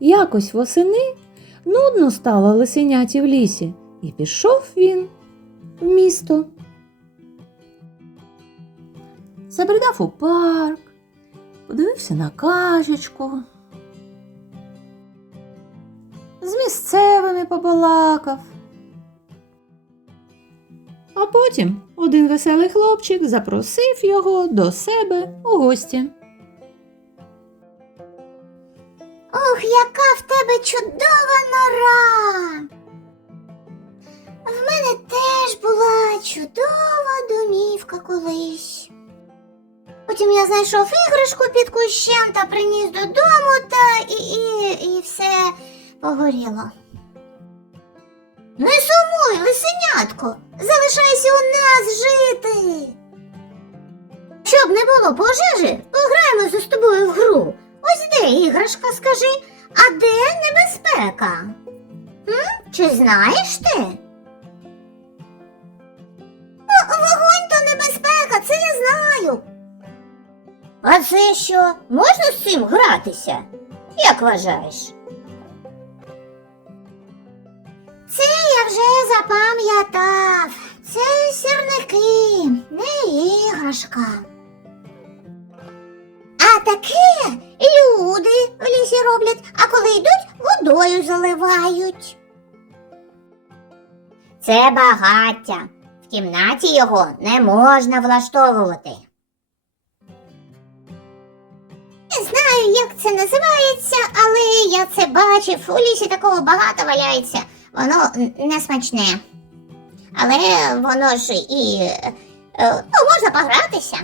Якось восени нудно стало лисеняті в лісі, і пішов він в місто. Забридав у парк, подивився на качечку, з місцевими побалакав. А потім один веселий хлопчик запросив його до себе у гості. Ох, яка в тебе чудова нора. В мене теж була чудова домівка колись. Потім я знайшов іграшку під кущем та приніс додому та і, і, і все погоріло. Не сумуй, лисенятко, залишайся у нас жити. Щоб не було пожежі, пограємо з тобою в гру. Ось де іграшка, скажи, а де небезпека? М? Чи знаєш ти? Вогонь то небезпека, це я знаю. А це що, можна з цим гратися? Як вважаєш? Це я вже запам'ятав. Це сірники, не іграшка. А лісі роблять, а коли йдуть, водою заливають. Це багаття. В кімнаті його не можна влаштовувати. Не знаю, як це називається, але я це бачив. У лісі такого багато валяється. Воно не смачне. Але воно ж і е, ну, можна погратися.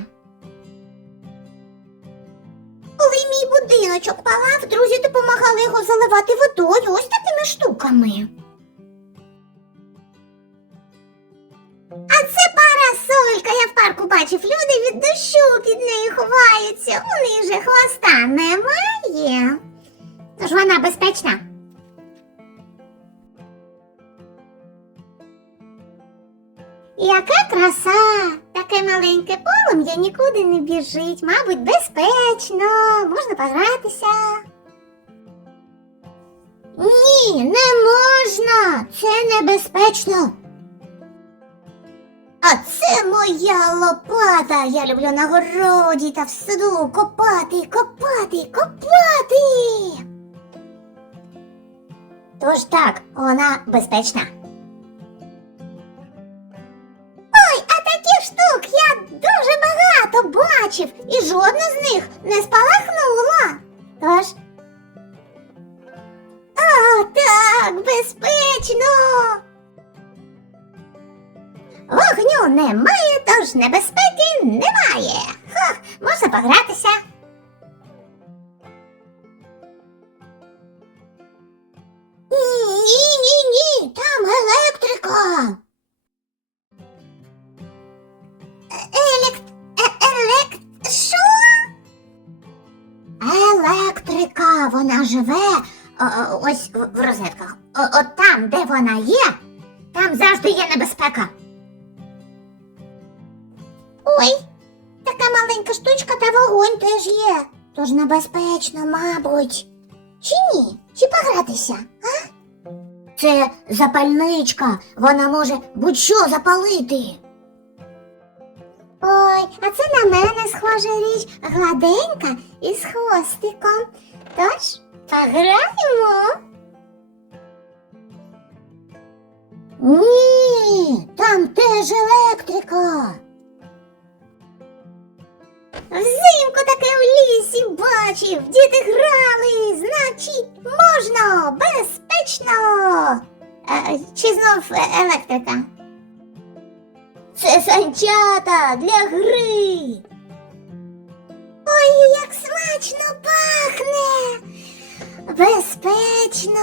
Коли мій будиночок палав, друзі допомагали його заливати водою ось такими штуками. А це парасолька. Я в парку бачив, люди від дощу під нею ховаються. У них же хвоста немає. Тож вона безпечна. Яка краса! Таке маленьке полум'я нікуди не біжить, мабуть, безпечно, можна погратися. Ні, не можна, це небезпечно. А це моя лопата. Я люблю на городі та в саду копати, копати, копати. Тож так, вона безпечна. Бачив, і жодна з них не спалахнула. Тож. О, так, безпечно. Вогню немає, тож небезпеки немає. Ха, можна погратися. Електрика, вона живе о, ось в, розетках. О, от там, де вона є, там завжди є небезпека. Ой, така маленька штучка та вогонь теж є. Тож небезпечно, мабуть. Чи ні? Чи погратися? А? Це запальничка, вона може будь-що запалити. Ой, а це на мене схожа річ гладенька і з хвостиком. Тож, пограємо. Ні, там теж електрика. Взимку таке в лісі бачив, діти грали, значить, можна, безпечно. Е, чи знов е, електрика? Це санчата для гри. Як смачно пахне. Безпечно.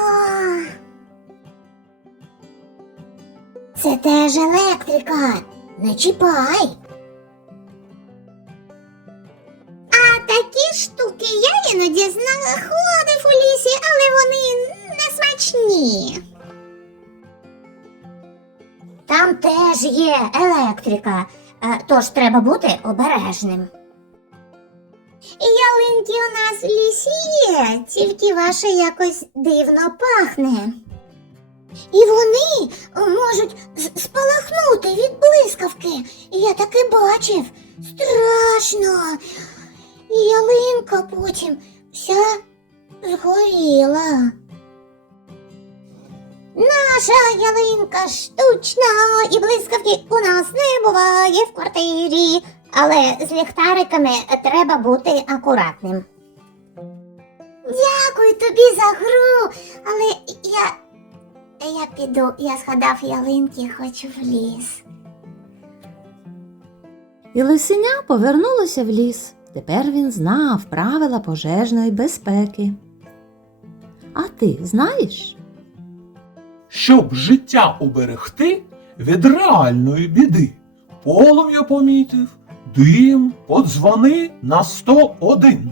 Це теж електрика. Не чіпай. А такі штуки я іноді знаходив у лісі, але вони не смачні. Там теж є електрика, е, тож треба бути обережним. Ялинки у нас в лісі є, тільки ваша якось дивно пахне. І вони можуть спалахнути від блискавки. Я таки бачив. Страшно. І ялинка потім вся згоріла. Наша ялинка штучна, і блискавки у нас не буває в квартирі, але з ліхтариками треба бути акуратним. Дякую тобі за гру, але я. Я піду, я згадав ялинки, хочу в ліс. І лисеня повернулося в ліс. Тепер він знав правила пожежної безпеки. А ти знаєш? Щоб життя уберегти від реальної біди. Полум'я помітив, дим, подзвони на 101.